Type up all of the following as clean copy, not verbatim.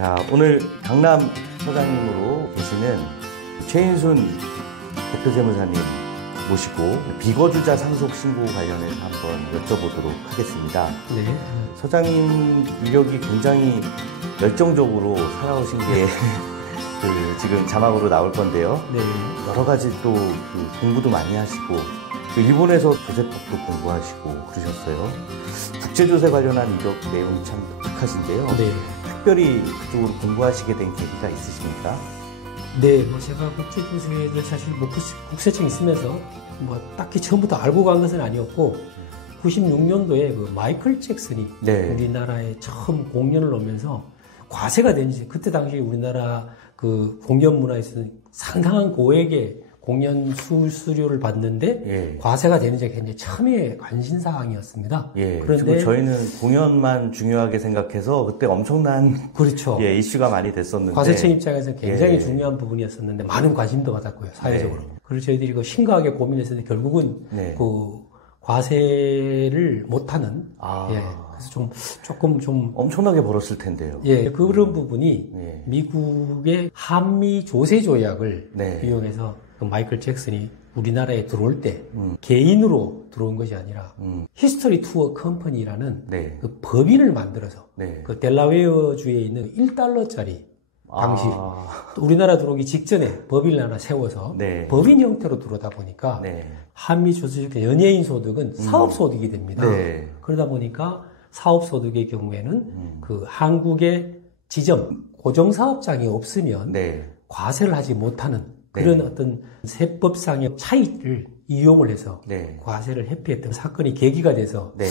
자, 오늘 강남 서장님으로 계시는 최인순 대표재무사님 모시고 비거주자 상속 신고 관련해서 한번 여쭤보도록 하겠습니다. 네. 서장님 인력이 굉장히 열정적으로 살아오신 게 지금 자막으로 나올 건데요. 네. 여러 가지 또 공부도 많이 하시고 일본에서 조세법도 공부하시고 그러셨어요. 국제조세 관련한 이력 내용이 참 독특하신데요. 네. 특별히 그쪽으로 공부하시게 된 계기가 있으십니까? 네, 제가 국제조세를 사실 국세청 있으면서 딱히 처음부터 알고 간 것은 아니었고, 96년도에 그 마이클 잭슨이 네. 우리나라에 처음 공연을 오면서 과세가 된지, 그때 당시 우리나라 그 공연 문화에서는 상당한 고액의 공연 수수료를 받는데 예. 과세가 되는지 굉장히 첨예의 관심사항이었습니다. 예. 그런데 저희는 공연만 중요하게 생각해서 그때 엄청난 그렇죠. 예, 이슈가 많이 됐었는데 과세청 입장에서 굉장히 예. 중요한 부분이었었는데 많은 관심도 받았고요, 사회적으로. 네. 그래서 저희들이 그 심각하게 고민했었는데 결국은 네. 그 과세를 못하는 예, 그래서 조금 엄청나게 벌었을 텐데요. 예, 그런 부분이 예. 미국의 한미 조세 조약을 네. 이용해서 그 마이클 잭슨이 우리나라에 들어올 때 개인으로 들어온 것이 아니라 히스토리 투어 컴퍼니라는 네. 그 법인을 만들어서 네. 그 델라웨어주에 있는 1달러짜리 당시 우리나라 들어오기 직전에 법인을 하나 세워서 네. 법인 형태로 들어오다 보니까 네. 한미 조세적 연예인 소득은 사업 소득이 됩니다. 네. 그러다 보니까 사업 소득의 경우에는 그 한국의 지점 고정 사업장이 없으면 네. 과세를 하지 못하는 그런 네. 어떤 세법상의 차이를 이용을 해서 네. 과세를 회피했던 사건이 계기가 돼서 네.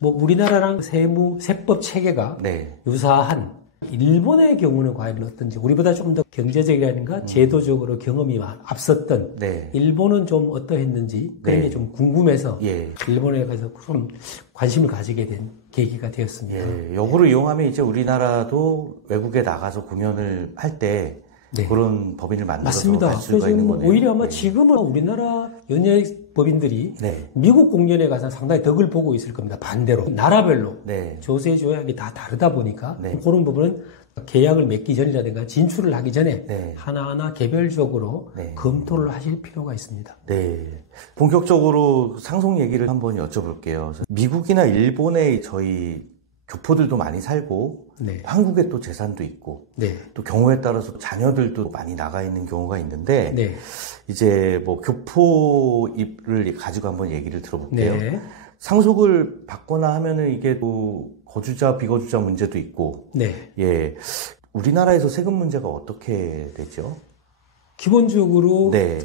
우리나라랑 세법 체계가 네. 유사한 일본의 경우는 과연 어떤지 우리보다 좀 더 경제적이라든가 제도적으로 경험이 앞섰던 네. 일본은 좀 어떠했는지 그런 네. 게 좀 궁금해서 예. 일본에 가서 좀 관심을 가지게 된 계기가 되었습니다. 예. 역으로 이용하면 이제 우리나라도 외국에 나가서 공연을 할 때 네. 그런 법인을 만들어서 맞습니다. 할 수가 있는 거네요. 오히려 아마 네. 지금은 우리나라 연예 법인들이 네. 미국 공연에 가서 상당히 덕을 보고 있을 겁니다. 반대로 나라별로 네. 조세 조약이 다 다르다 보니까 네. 그런 부분은 계약을 맺기 전이라든가 진출을 하기 전에 네. 하나하나 개별적으로 네. 검토를 하실 필요가 있습니다. 네. 본격적으로 상속 얘기를 한번 여쭤볼게요. 미국이나 일본에 저희 교포들도 많많이 살고 네. 한국에 또 재산도 있고 네. 또 경우에 따라서 자녀들도 많이 나가 있는 경우가 있는데 네. 이제 교포를 가지고 한번 얘기를 들어볼게요. 네. 상속을 받거나 하면은 이게 또 거주자 비거주자 문제도 있고 네. 예. 우리나라에서 세금 문제가 어떻게 되죠? 기본적으로 네.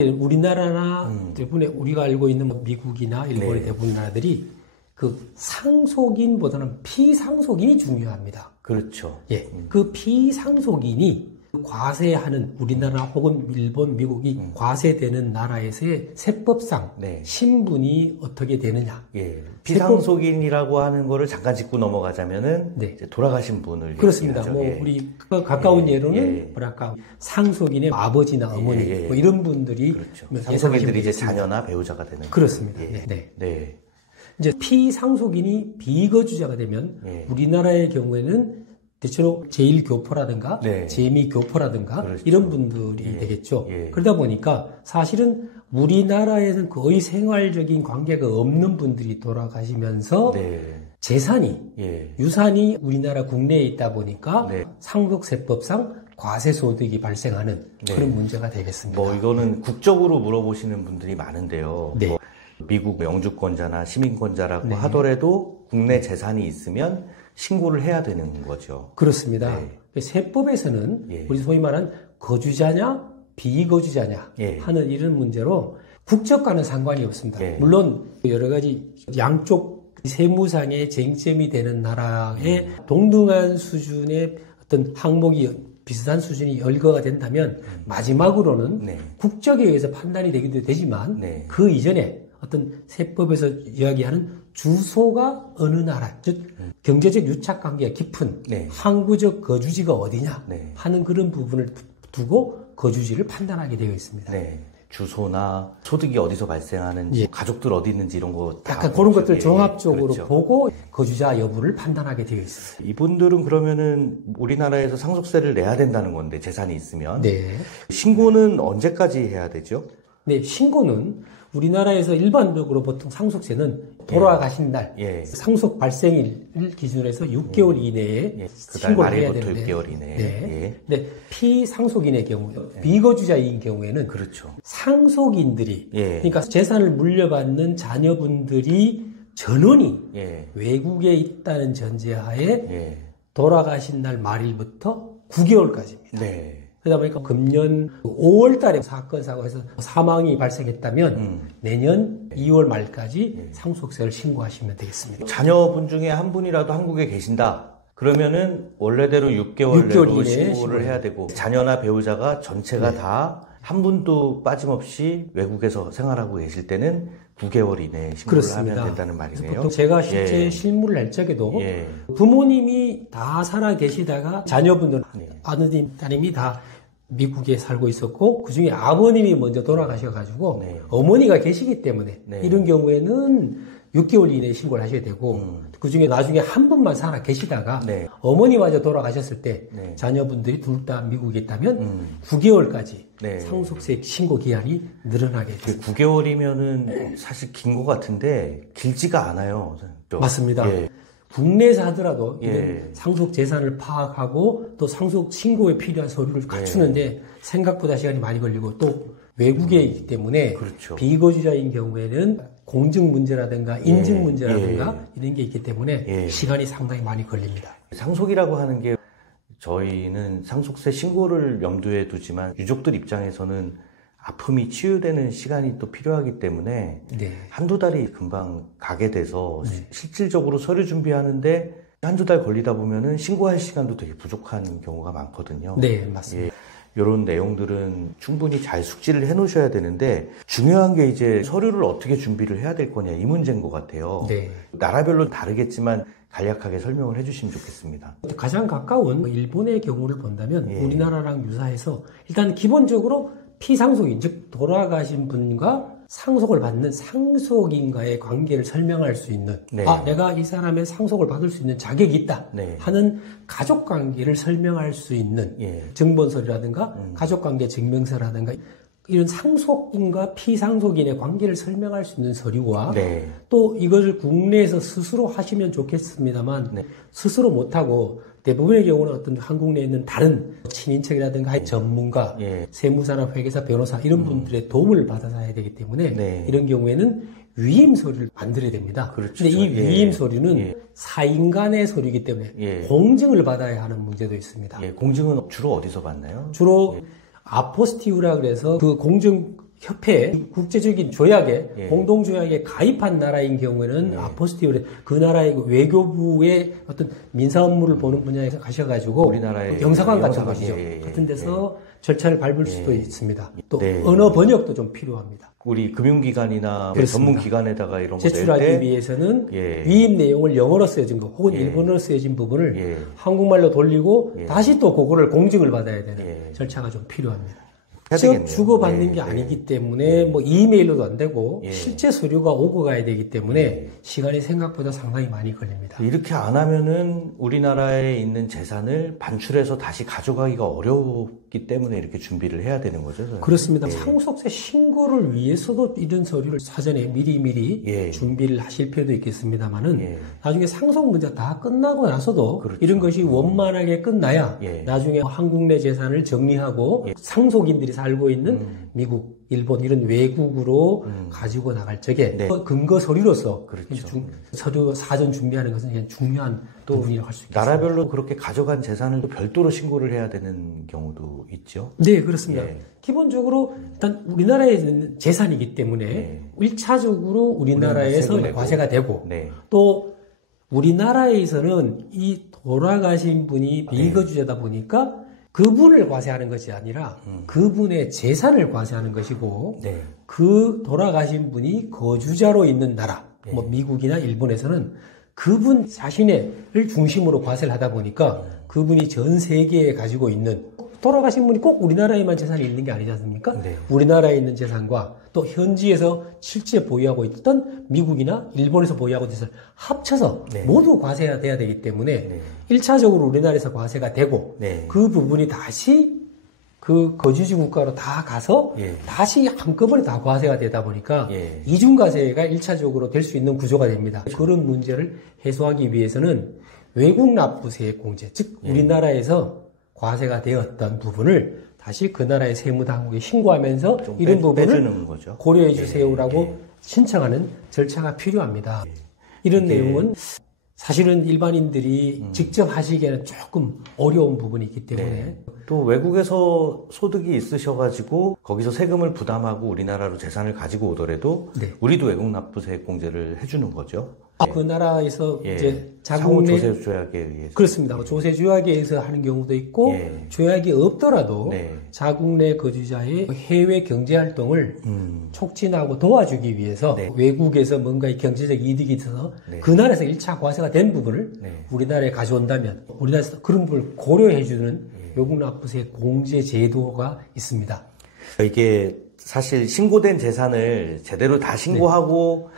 우리나라나 대부분의 우리가 알고 있는 미국이나 일본의 네. 대부분 나라들이 그 상속인보다는 피상속인이 중요합니다. 그렇죠. 예. 그 피상속인이 과세하는 우리나라 혹은 일본, 미국이 과세되는 나라에서의 세법상 네. 신분이 어떻게 되느냐. 예. 피상속인이라고 하는 거를 잠깐 짚고 넘어가자면은 네. 이제 돌아가신 분을 그렇습니다. 얘기하죠. 예. 우리 가까운 예로는 예. 뭐랄까 상속인의 아버지나 어머니 예. 이런 분들이 그렇죠. 예상하시면 상속인들이 이제 되겠습니다. 자녀나 배우자가 되는 그렇습니다. 거죠. 예. 네. 네. 이제 피상속인이 비거주자가 되면 예. 우리나라의 경우에는 대체로 제1교포라든가 네. 제2교포라든가 그렇죠. 이런 분들이 예. 되겠죠. 예. 그러다 보니까 사실은 우리나라에는 거의 생활적인 관계가 없는 분들이 돌아가시면서 네. 재산이 예. 유산이 우리나라 국내에 있다 보니까 네. 상속세법상 과세소득이 발생하는 네. 그런 문제가 되겠습니다. 뭐 이거는 국적으로 물어보시는 분들이 많은데요. 네. 뭐 미국 영주권자나 시민권자라고 네. 하더라도 국내 재산이 있으면 신고를 해야 되는 거죠. 그렇습니다. 네. 세법에서는 예. 우리 소위 말하는 거주자냐 비거주자냐 예. 하는 이런 문제로 국적과는 상관이 없습니다. 예. 물론 여러 가지 양쪽 세무상의 쟁점이 되는 나라의 동등한 수준의 어떤 항목이 비슷한 수준이 열거가 된다면 마지막으로는 네. 국적에 의해서 판단이 되기도 되지만 네. 그 이전에 어떤 세법에서 이야기하는 주소가 어느 나라, 즉 경제적 유착관계가 깊은 네. 항구적 거주지가 어디냐 네. 하는 그런 부분을 두고 거주지를 판단하게 되어 있습니다. 네. 주소나 소득이 어디서 발생하는지, 예. 가족들 어디 있는지 이런 거 다 약간 그런 것들 예, 종합적으로 그렇죠. 보고 거주자 여부를 판단하게 되어 있습니다. 이분들은 그러면은 우리나라에서 상속세를 내야 된다는 건데, 재산이 있으면. 네. 신고는 언제까지 해야 되죠? 네, 신고는 우리나라에서 일반적으로 보통 상속세는 돌아가신 날, 예. 상속 발생일을 기준으로 해서 6개월 이내에 예. 그달 신고를 해야 말일부터 되는데 6개월 이내에. 네. 예. 근데 피상속인의 경우, 비거주자인 경우에는 그렇죠. 상속인들이, 예. 그러니까 재산을 물려받는 자녀분들이 전원이 예. 외국에 있다는 전제하에 예. 돌아가신 날 말일부터 9개월까지입니다. 네. 그러다 보니까 금년 5월 달에 사건 사고에서 사망이 발생했다면 내년 2월 말까지 상속세를 신고하시면 되겠습니다. 자녀분 중에 한 분이라도 한국에 계신다. 그러면은 원래대로 6개월 6개월 내로 이내에 신고를 해야 되고, 자녀나 배우자가 전체가 다 한 분도 빠짐없이 외국에서 생활하고 계실 때는 9개월 이내에 신고를 그렇습니다. 하면 된다는 말이네요. 보통 제가 실제 예. 실무를 할 적에도 예. 부모님이 다 살아 계시다가 자녀분들, 네. 아드님, 따님이 다 미국에 살고 있었고 그중에 아버님이 먼저 돌아가셔가지고 네. 어머니가 계시기 때문에 네. 이런 경우에는 6개월 이내에 신고를 하셔야 되고 그중에 나중에 한 분만 살아 계시다가 네. 어머니마저 돌아가셨을 때 네. 자녀분들이 둘 다 미국에 있다면 9개월까지 네. 상속세 신고 기한이 늘어나게 돼요. 9개월이면은 사실 긴 것 같은데 길지가 않아요. 맞습니다. 예. 국내에서 하더라도 예. 이런 상속 재산을 파악하고 또 상속 신고에 필요한 서류를 갖추는데 생각보다 시간이 많이 걸리고 또 외국에 있기 때문에 그렇죠. 비거주자인 경우에는 공증 문제라든가 인증 문제라든가 예. 이런 게 있기 때문에 예. 시간이 상당히 많이 걸립니다. 상속이라고 하는 게 저희는 상속세 신고를 염두에 두지만 유족들 입장에서는 아픔이 치유되는 시간이 또 필요하기 때문에 네. 한두 달이 금방 가게 돼서 실질적으로 서류 준비하는데 한두 달 걸리다 보면은 신고할 시간도 되게 부족한 경우가 많거든요. 네, 맞습니다. 이런 내용들은 충분히 잘 숙지를 해 놓으셔야 되는데, 중요한 게 이제 서류를 어떻게 준비를 해야 될 거냐, 이 문제인 것 같아요. 네. 나라별로 다르겠지만 간략하게 설명을 해 주시면 좋겠습니다. 가장 가까운 일본의 경우를 본다면 예. 우리나라랑 유사해서 일단 기본적으로 피상속인, 즉 돌아가신 분과 상속을 받는 상속인과의 관계를 설명할 수 있는 네. 내가 이 사람의 상속을 받을 수 있는 자격이 있다 네. 하는 가족관계를 설명할 수 있는 예. 증본서라든가 가족관계 증명서라든가 이런 상속인과 피상속인의 관계를 설명할 수 있는 서류와 네. 또 이것을 국내에서 스스로 하시면 좋겠습니다만 네. 스스로 못하고 대부분의 경우는 어떤 한국 내에 있는 다른 친인척이라든가 전문가, 예. 세무사나 회계사, 변호사 이런 분들의 도움을 받아서 해야 되기 때문에 네. 이런 경우에는 위임 서류를 만들어야 됩니다. 그렇죠. 근데 이 예. 위임 서류는 예. 사인 간의 서류이기 때문에 예. 공증을 받아야 하는 문제도 있습니다. 예, 공증은 주로 어디서 받나요? 주로 아포스티우라 그래서 그 공증협회 국제적인 조약에 예. 공동조약에 가입한 나라인 경우에는 아포스티우를 그 나라의 외교부의 어떤 민사 업무를 보는 분야에서 가셔가지고 우리나라의 영사관 같은 영사관, 것이죠. 예, 예, 같은 데서 절차를 밟을 수도 있습니다. 또 네. 언어 번역도 좀 필요합니다. 우리 금융기관이나 그렇습니다. 전문기관에다가 이런 거 제출하기 낼 때, 위해서는 예. 위임 내용을 영어로 쓰여진 거 혹은 예. 일본어로 쓰여진 부분을 예. 한국말로 돌리고 예. 다시 또 그거를 공증을 받아야 되는 예. 절차가 좀 필요합니다. 해야 직접 되겠네요. 주고받는 예, 게 예. 아니기 때문에 뭐 이메일로도 안 되고 예. 실제 서류가 오고 가야 되기 때문에 시간이 생각보다 상당히 많이 걸립니다. 이렇게 안 하면은 우리나라에 있는 재산을 반출해서 다시 가져가기가 어렵기 때문에 이렇게 준비를 해야 되는 거죠. 저는. 그렇습니다. 상속세 신고를 위해서도 이런 서류를 사전에 미리 예. 준비를 하실 필요도 있겠습니다만은 예. 나중에 상속 문제가 다 끝나고 나서도 그렇죠. 이런 것이 원만하게 끝나야 예. 나중에 한국 내 재산을 정리하고 상속인들이 살고 있는 미국, 일본 이런 외국으로 가지고 나갈 적에 네. 근거 서류로서 그렇죠. 서류 사전 준비하는 것은 그냥 중요한 부분이라고 할 수 있습니다. 나라별로 그렇게 가져간 재산을 또 별도로 신고를 해야 되는 경우도 있죠. 네, 그렇습니다. 예. 기본적으로 일단 우리나라에 있는 재산이기 때문에 네. 1차적으로 우리나라에서 세금 내고. 과세가 되고 네. 또 우리나라에서는 이 돌아가신 분이 비거주자다 보니까 그분을 과세하는 것이 아니라 그분의 재산을 과세하는 것이고 네. 그 돌아가신 분이 거주자로 있는 나라, 뭐 미국이나 일본에서는 그분 자신을 중심으로 과세를 하다 보니까 그분이 전 세계에 가지고 있는 돌아가신 분이 꼭 우리나라에만 재산이 있는 게 아니지 않습니까? 네. 우리나라에 있는 재산과 또 현지에서 실제 보유하고 있던 미국이나 일본에서 보유하고 있는 재산을 합쳐서 네. 모두 과세가 돼야 되기 때문에 네. 1차적으로 우리나라에서 과세가 되고 네. 그 부분이 다시 그 거주지 국가로 다 가서 예. 다시 한꺼번에 다 과세가 되다 보니까 예. 이중과세가 1차적으로 될 수 있는 구조가 됩니다. 그런 문제를 해소하기 위해서는 외국 납부세 공제, 즉 우리나라에서 과세가 되었던 부분을 다시 그 나라의 세무당국에 신고하면서 좀 이런 부분을 빼주는 거죠. 고려해 주세요라고 신청하는 절차가 필요합니다. 이런 내용은 사실은 일반인들이 직접 하시기에는 조금 어려운 부분이 있기 때문에 또 외국에서 소득이 있으셔가지고 거기서 세금을 부담하고 우리나라로 재산을 가지고 오더라도 네. 우리도 외국 납부세 공제를 해주는 거죠. 그 나라에서 예. 이제 상호 자국 내 조세 조약에 의해서 그렇습니다. 조세 조약에 의해서 하는 경우도 있고 예. 조약이 없더라도 네. 자국 내 거주자의 해외 경제 활동을 촉진하고 도와주기 위해서 네. 외국에서 뭔가 경제적 이득이 있어서 네. 그 나라에서 1차 과세가 된 부분을 네. 우리나라에 가져온다면 우리나라에서 그런 부분을 고려해주는 외국 납부세 공제 제도가 있습니다. 이게 사실 신고된 재산을 제대로 다 신고하고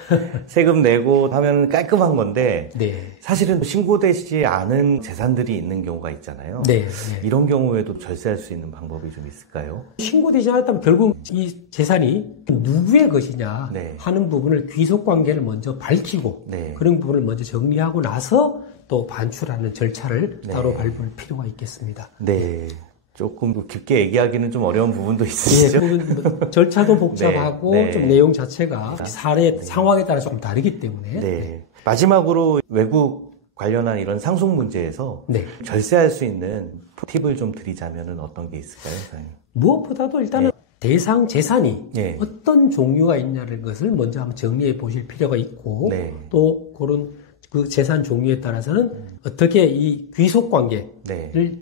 세금 내고 하면 깔끔한 건데 네. 사실은 신고되지 않은 재산들이 있는 경우가 있잖아요. 네. 이런 경우에도 절세할 수 있는 방법이 좀 있을까요? 신고되지 않았다면 결국 이 재산이 누구의 것이냐 네. 하는 부분을 귀속관계를 먼저 밝히고 네. 그런 부분을 먼저 정리하고 나서 또 반출하는 절차를 네. 따로 밟을 필요가 있겠습니다. 네. 조금 깊게 얘기하기는 좀 어려운 부분도 예, 있으시죠? 그 절차도 복잡하고 네, 네. 좀 내용 자체가 사례 상황에 따라 조금 다르기 때문에 네. 마지막으로 외국 관련한 이런 상속 문제에서 네. 절세할 수 있는 팁을 좀 드리자면 어떤 게 있을까요, 사장님? 무엇보다도 일단은 대상 재산이 네. 어떤 종류가 있냐는 것을 먼저 한번 정리해 보실 필요가 있고 네. 또 그런 그 재산 종류에 따라서는 어떻게 이 귀속 관계를 네.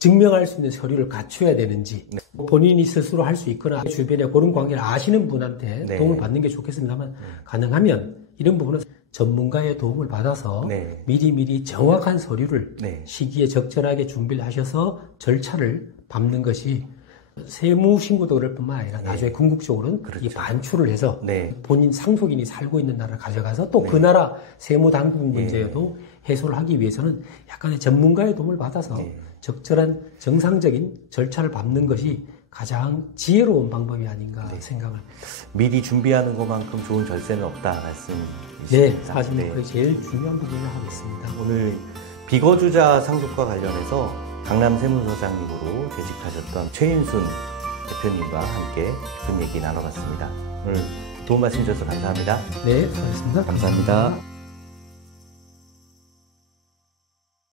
증명할 수 있는 서류를 갖춰야 되는지 본인이 스스로 할 수 있거나 주변에 그런 관계를 아시는 분한테 네. 도움을 받는 게 좋겠습니다만 가능하면 이런 부분은 전문가의 도움을 받아서 네. 미리미리 정확한 서류를 네. 시기에 적절하게 준비를 하셔서 절차를 밟는 것이 세무신고도 그럴 뿐만 아니라 나중에 궁극적으로는 그렇죠. 이 반출을 해서 네. 본인 상속인이 살고 있는 나라를 가져가서 또 그 나라 세무당국 네. 문제에도 해소를 하기 위해서는 약간의 전문가의 도움을 받아서 네. 적절한 정상적인 절차를 밟는 것이 가장 지혜로운 방법이 아닌가 생각을 합니다. 미리 준비하는 것만큼 좋은 절세는 없다 말씀이십니다. 네, 사실 그게 제일 중요한 부분을 하고 있습니다. 오늘 비거주자 상속과 관련해서 강남 세무서장님으로 재직하셨던 최인순 대표님과 함께 깊은 얘기 나눠봤습니다. 오늘 도움 말씀 주셔서 감사합니다. 네, 수고하셨습니다. 감사합니다.